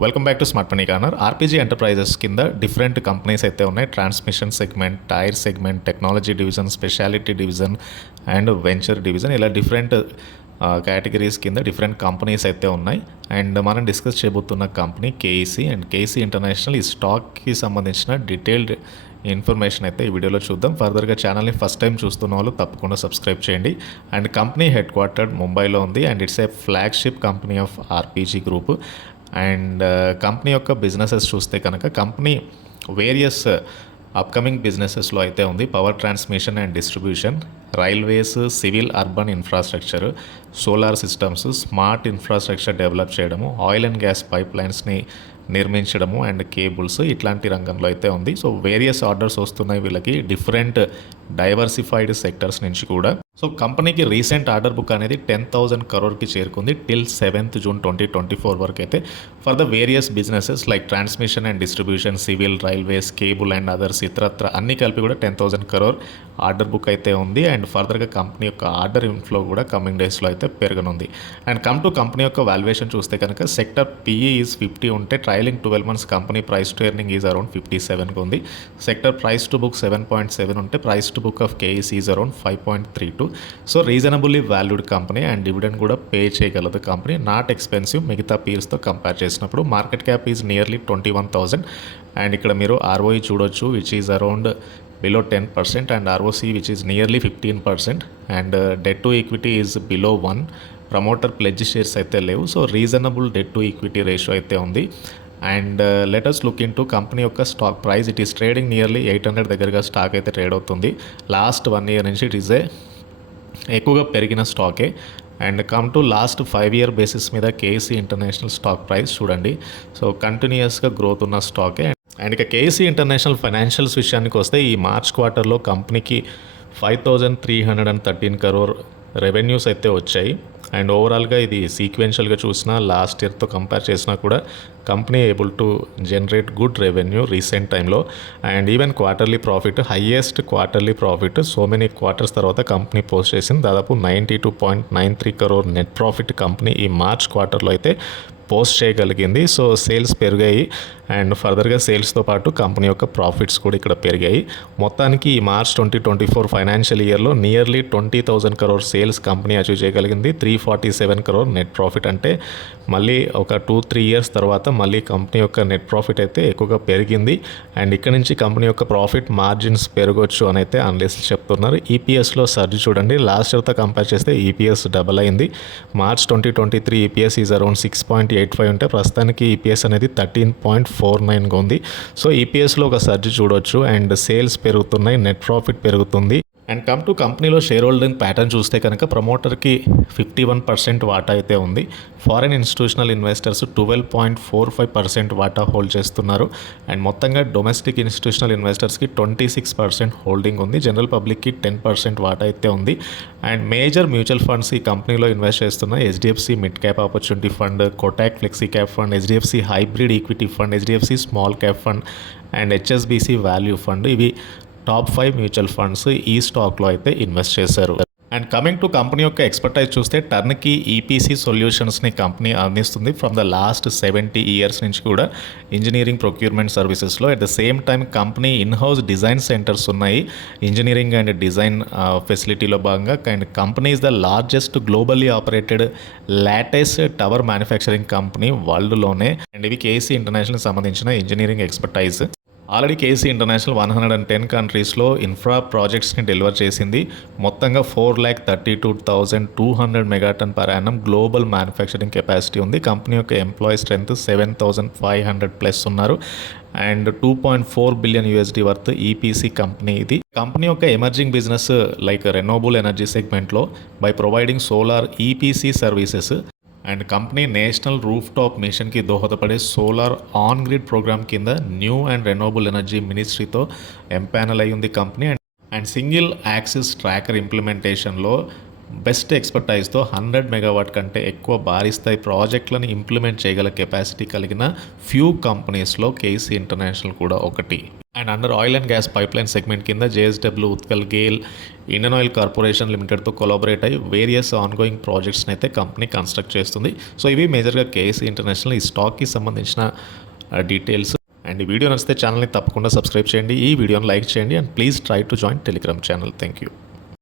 Welcome back to smart money corner. RPG enterprises కింద different companies అయితే ఉన్నాయి. Transmission segment, tyre segment, technology division, speciality division and venture division, ఇలా different categories కింద different companies అయితే ఉన్నాయి. And మనం discuss చేయబోతున్న company KEC and KEC international. ఈ స్టాక్కి సంబంధించిన డీటెయిల్డ్ ఇన్ఫర్మేషన్ అయితే ఈ వీడియోలో చూద్దాం. ఫర్దర్గా ఛానల్ని ఫస్ట్ టైం చూస్తున్న వాళ్ళు తప్పకుండా సబ్స్క్రైబ్ చేయండి. అండ్ కంపెనీ హెడ్ క్వార్టర్డ్ ముంబైలో ఉంది and it's a flagship company of RPG group. And company యొక్క బిజినెసెస్ చూస్తే కనుక కంపెనీ వేరియస్ అప్కమింగ్ బిజినెసెస్లో అయితే ఉంది. Power transmission and distribution, railways, civil urban infrastructure, solar systems, smart infrastructure develop చేయడము, oil and gas pipe లైన్స్ని నిర్మించడము and cables, ఇట్లాంటి రంగంలో అయితే ఉంది. సో వేరియస్ ఆర్డర్స్ వస్తున్నాయి వీళ్ళకి డిఫరెంట్ డైవర్సిఫైడ్ సెక్టర్స్ నుంచి కూడా. సో కంపెనీకి రీసెంట్ ఆర్డర్ బుక్ అనేది 10,000 crore చేరుకుంది టిల్ 7th June 2024 వరకు అయితే for the various businesses like transmission and distribution, civil, railways, cable and others ఇతరత్ర అన్ని కలిపి కూడా 10,000 crore ఆర్డర్ బుక్ అయితే ఉంది. అండ్ ఫర్దర్గా కంపెనీ యొక్క ఆర్డర్ ఇన్ఫ్లో కూడా కమింగ్ డేస్లో అయితే పెరగనుంది. అండ్ కమ్ టు కంపెనీ యొక్క వాల్యుయేషన్ చూస్తే కనుక సెక్టర్ పిఈ ఈజ్ 50 ఉంటే trailing 12 months company price to earning is around 57 ఉంది. సెక్టర్ ప్రైస్ టు బుక్ 7.7 ఉంటే price to book of KEC is around 5.32. So reasonably valued company and dividend కూడా pay చేయగలదు company, not expensive మిగతా పీర్స్తో compare చేసినప్పుడు. Market cap is nearly 21,000 and ఇక్కడ మీరు ROE చూడొచ్చు which is around below 10% and ROC which is nearly 15% and debt to equity is below 1. Promoter pledge shares అయితే లేవు. So reasonable debt to equity ratio అయితే ఉంది. And let's look into company యొక్క stock price. It is trading nearly 800 దగ్గరగా stock అయితే trade అవుతుంది. Last 1 year నుంచి it is ఎక్కువగా పెరిగిన స్టాకే. And come to last 5 year basis మీద కేఈసీ ఇంటర్నేషనల్ స్టాక్ ప్రైస్ చూడండి. సో కంటిన్యూస్గా గ్రోత్ ఉన్న స్టాకే. అండ్ ఇక కేఈసీ ఇంటర్నేషనల్ ఫైనాన్షియల్స్ విషయానికి వస్తే ఈ మార్చ్ క్వార్టర్లో కంపెనీకి 5,313 crore రెవెన్యూస్ అయితే వచ్చాయి. అండ్ ఓవరాల్గా ఇది సీక్వెన్షియల్గా చూసినా లాస్ట్ ఇయర్తో కంపేర్ చేసినా కూడా company able to generate good revenue recent టైంలో. And even quarterly profit, highest quarterly profit so many quarters తర్వాత కంపెనీ పోస్ట్ చేసింది. దాదాపు 92.93 crore నెట్ ప్రాఫిట్ కంపెనీ ఈ మార్చ్ క్వార్టర్లో అయితే పోస్ట్ చేయగలిగింది. సో సేల్స్ పెరిగాయి అండ్ ఫర్దర్గా సేల్స్తో పాటు కంపెనీ యొక్క ప్రాఫిట్స్ కూడా ఇక్కడ పెరిగాయి. మొత్తానికి ఈ మార్చ్ 2024 ఫైనాన్షియల్ ఇయర్లో nearly 20,000 crore sales company achieve చేయగలిగింది. 347 crore నెట్ ప్రాఫిట్. అంటే మళ్ళీ ఒక 2-3 years తర్వాత మళ్ళీ కంపెనీ యొక్క నెట్ ప్రాఫిట్ అయితే ఎక్కువగా పెరిగింది. అండ్ ఇక్కడ నుంచి కంపెనీ యొక్క ప్రాఫిట్ మార్జిన్స్ పెరగొచ్చు అని అయితే అనలిస్టులు చెప్తున్నారు. ఈపీఎస్లో సర్జ్ చూడండి, లాస్ట్ ఇయర్తో కంపేర్ చేస్తే ఈపీఎస్ డబల్ అయింది. మార్చ్ 2023 ఈపీఎస్ ఈజ్ అరౌండ్ 6.85 ఉంటే ప్రస్తుతానికి ఈపీఎస్ అనేది 13.49గా ఉంది. సో ఈపీఎస్లో ఒక సర్జ్ చూడొచ్చు అండ్ సేల్స్ పెరుగుతున్నాయి, నెట్ ప్రాఫిట్ పెరుగుతుంది. అండ్ కమ్ టు కంపెనీలో షేర్ హోల్డింగ్ ప్యాటర్న్ చూస్తే కనుక ప్రమోటర్కి 51% వాటా అయితే ఉంది. ఫారిన్ ఇన్స్టిట్యూషనల్ ఇన్వెస్టర్స్ 12.45% వాటా హోల్డ్ చేస్తున్నారు. అండ్ మొత్తంగా డొమెస్టిక్ ఇన్స్టిట్యూషనల్ ఇన్వెస్టర్స్కి 26% హోల్డింగ్ ఉంది. జనరల్ పబ్లిక్కి 10% వాటా అయితే ఉంది. అండ్ మేజర్ మ్యూచువల్ ఫండ్స్ ఈ కంపెనీలో ఇన్వెస్ట్ చేస్తున్న HDFC mid cap opportunity fund, Kotak flexi cap fund, HDFC hybrid equity fund, HDFC small cap fund and HSBC value fund, ఇవి టాప్ 5 మ్యూచువల్ ఫండ్స్ ఈ స్టాక్లో అయితే ఇన్వెస్ట్ చేశారు. అండ్ కమింగ్ టు కంపెనీ యొక్క expertise చూస్తే టర్న్కీ ఈపీసీ సొల్యూషన్స్ని కంపెనీ అందిస్తుంది from the last 70 years నుంచి కూడా ఇంజనీరింగ్ ప్రొక్యూర్మెంట్ సర్వీసెస్లో. At the same time company in-house design centres ఉన్నాయి ఇంజనీరింగ్ అండ్ డిజైన్ ఫెసిలిటీలో భాగంగా. And company is the largest globally operated lattice tower manufacturing company వరల్డ్లోనే. And ఇవి KC international సంబంధించిన engineering expertise. Already KC international 110 కంట్రీస్లో infra ప్రాజెక్ట్స్ని deliver చేసింది. మొత్తంగా 432,200 megaton per annum global manufacturing capacity ఉంది. కంపెనీ యొక్క ఎంప్లాయీ స్ట్రెంత్ 7,500+ ఉన్నారు. And $2.4 billion worth EPC company ఇది. కంపెనీ యొక్క emerging business like renewable energy సెగ్మెంట్లో by providing solar EPC services. And company national rooftop మిషన్కి దోహదపడే సోలార్ ఆన్ గ్రిడ్ ప్రోగ్రామ్ కింద new and renewable energy మినిస్ట్రీతో empanel అయి ఉంది company. And single axis tracker ఇంప్లిమెంటేషన్లో బెస్ట్ ఎక్స్‌పర్టైజ్‌తో 100 మెగావాట్ కంటే ఎక్కువ భారీ స్థాయి ప్రాజెక్టులను ఇంప్లిమెంట్ చేయగల కెపాసిటీ కలిగిన ఫ్యూ కంపెనీస్‌లో కేసీ ఇంటర్నేషనల్ కూడా ఒకటి. And under oil and gas pipeline segment కింద JSW, Utkal, GAIL, Indian oil corporation లిమిటెడ్‌తో కొలాబరేట్ అయ్యి వేరియస్ ఆన్‌గోయింగ్ ప్రాజెక్ట్స్‌ని అయితే కంపెనీ కన్‌స్ట్రక్ట్ చేస్తుంది. సో ఇవి మేజర్‌గా కేసీ ఇంటర్నేషనల్ ఈ స్టాక్‌కి సంబంధించిన డీటెయిల్స్. అండ్ ఈ వీడియో నచ్చితే ఛానల్‌ని తప్పకుండా సబ్స్క్రైబ్ చేయండి. ఈ వీడియోని లైక్ చేయండి and please try to join Telegram channel. Thank you.